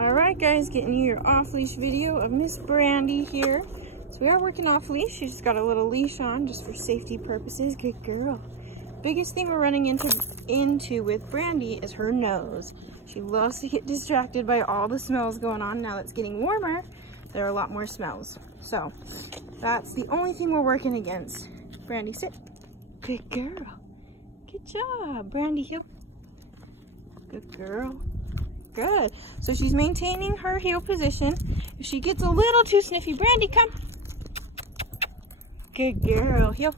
Alright guys, getting you your off-leash video of Miss Brandy here. So we are working off-leash. She just got a little leash on just for safety purposes. Good girl. Biggest thing we're running into with Brandy is her nose. She loves to get distracted by all the smells going on. Now that it's getting warmer, there are a lot more smells. So that's the only thing we're working against. Brandy, sit. Good girl. Good job. Brandy, heel. Good girl. Good. So she's maintaining her heel position. If she gets a little too sniffy, Brandy, come. Good girl. Heel.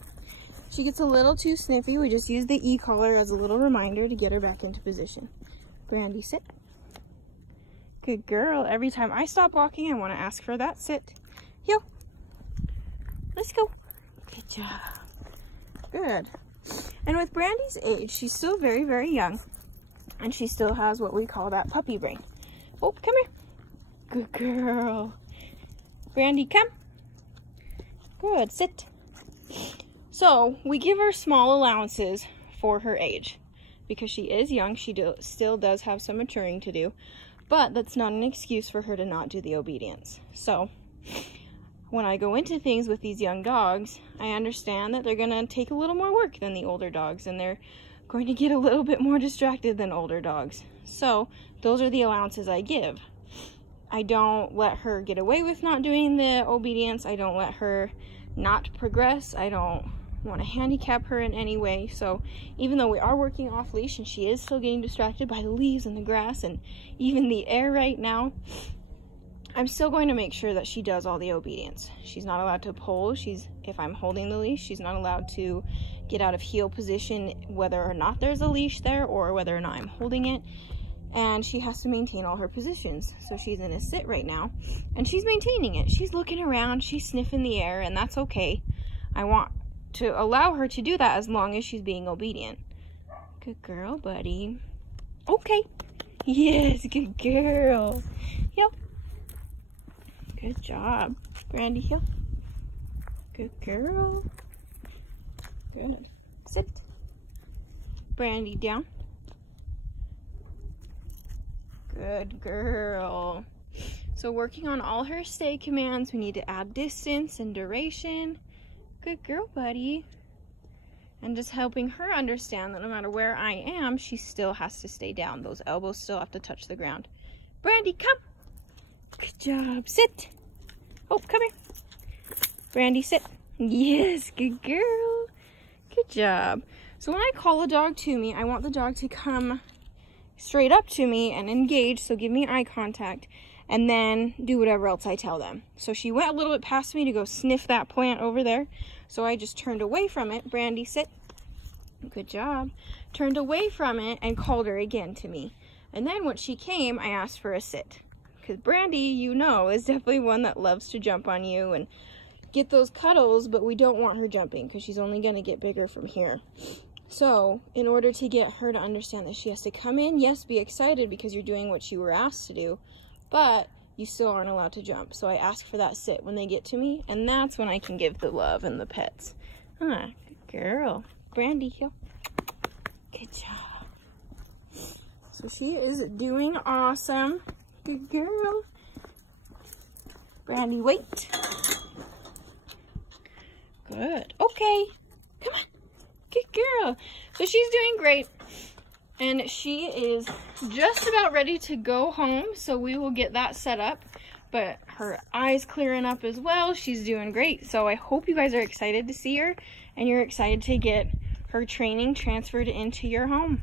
If she gets a little too sniffy, we just use the e-collar as a little reminder to get her back into position. Brandy, sit. Good girl. Every time I stop walking, I want to ask for that sit. Heel. Let's go. Good job. Good. And with Brandy's age, she's still very, very young. And she still has what we call that puppy brain. Oh, come here. Good girl. Brandy, come. Good, sit. So, we give her small allowances for her age. Because she is young, she still does have some maturing to do. But that's not an excuse for her to not do the obedience. So, when I go into things with these young dogs, I understand that they're going to take a little more work than the older dogs. And they're going to get a little bit more distracted than older dogs. So those are the allowances I give. I don't let her get away with not doing the obedience. I don't let her not progress. I don't want to handicap her in any way. So even though we are working off leash and she is still getting distracted by the leaves and the grass and even the air right now, I'm still going to make sure that she does all the obedience. She's not allowed to pull. If I'm holding the leash, she's not allowed to get out of heel position whether or not there's a leash there or whether or not I'm holding it. And she has to maintain all her positions. So she's in a sit right now and she's maintaining it. She's looking around, she's sniffing the air, and that's okay. I want to allow her to do that as long as she's being obedient. Good girl, buddy. Okay. Yes, good girl. Yep. Good job. Brandy, heel. Good girl. Good. Sit. Brandy, down. Good girl. So working on all her stay commands, we need to add distance and duration. Good girl, buddy. And just helping her understand that no matter where I am, she still has to stay down. Those elbows still have to touch the ground. Brandy, come. Good job. Sit. Oh, come here. Brandy, sit. Yes, good girl. Good job. So when I call a dog to me, I want the dog to come straight up to me and engage, so give me eye contact, and then do whatever else I tell them. So she went a little bit past me to go sniff that plant over there, so I just turned away from it. Brandy, sit. Good job. Turned away from it and called her again to me. And then when she came, I asked for a sit. Because Brandy, you know, is definitely one that loves to jump on you and get those cuddles, but we don't want her jumping because she's only going to get bigger from here. So in order to get her to understand that she has to come in, yes, be excited because you're doing what you were asked to do, but you still aren't allowed to jump. So I ask for that sit when they get to me, and that's when I can give the love and the pets. Ah, good girl. Brandy, heel. Good job. So she is doing awesome. Good girl. Brandy, wait. Good. Okay. Come on. Good girl. So she's doing great. And she is just about ready to go home. So we will get that set up. But her eyes clearing up as well. She's doing great. So I hope you guys are excited to see her. And you're excited to get her training transferred into your home.